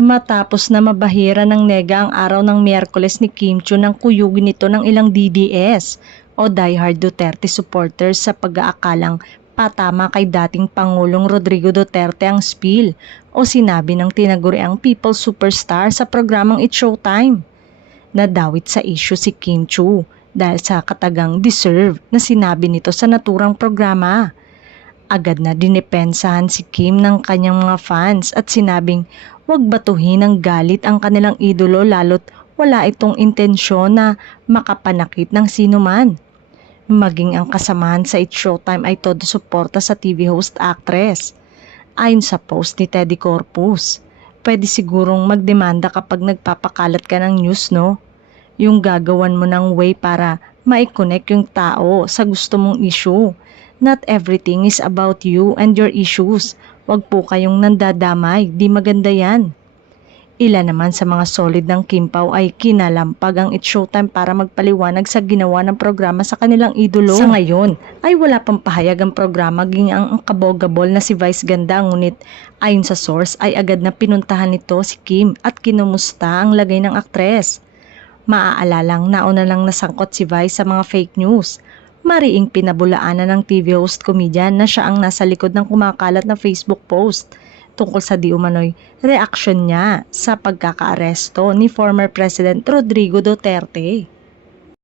Matapos na mabahira ng nega ang araw ng Miyerkules ni Kim Chiu nang kuyugin nito ng ilang DDS o diehard Duterte supporters sa pag-aakalang patama kay dating Pangulong Rodrigo Duterte ang spill o sinabi ng tinaguriang People's Superstar sa programang It's Showtime. Nadawit sa issue si Kim Chiu dahil sa katagang deserve na sinabi nito sa naturang programa. Agad na dinipensahan si Kim ng kanyang mga fans at sinabing huwag batuhin ng galit ang kanilang idolo lalo't wala itong intensyon na makapanakit ng sinuman. Maging ang kasamahan sa It's Showtime ay todo suporta sa TV host actress. Ayon sa post ni Teddy Corpus, pwede sigurong magdemanda kapag nagpapakalat ka ng news, no? Yung gagawan mo ng way para ma-connect yung tao sa gusto mong issue. Not everything is about you and your issues. Wag po kayong nandadamay, di maganda yan. Ilan naman sa mga solid ng Kim Pao ay kinalampag ang It's Showtime para magpaliwanag sa ginawa ng programa sa kanilang idolo. Sa ngayon ay wala pang pahayag ang programa ging ang kabogabol na si Vice Ganda, ngunit ayon sa source ay agad na pinuntahan nito si Kim at kinumusta ang lagay ng aktres. Maaalalang nauna lang nasangkot si Vice sa mga fake news. Mariing pinabulaanan ng TV host comedian na siya ang nasa likod ng kumakalat na Facebook post tungkol sa di umano'y reaksyon niya sa pagkakaaresto ni former President Rodrigo Duterte.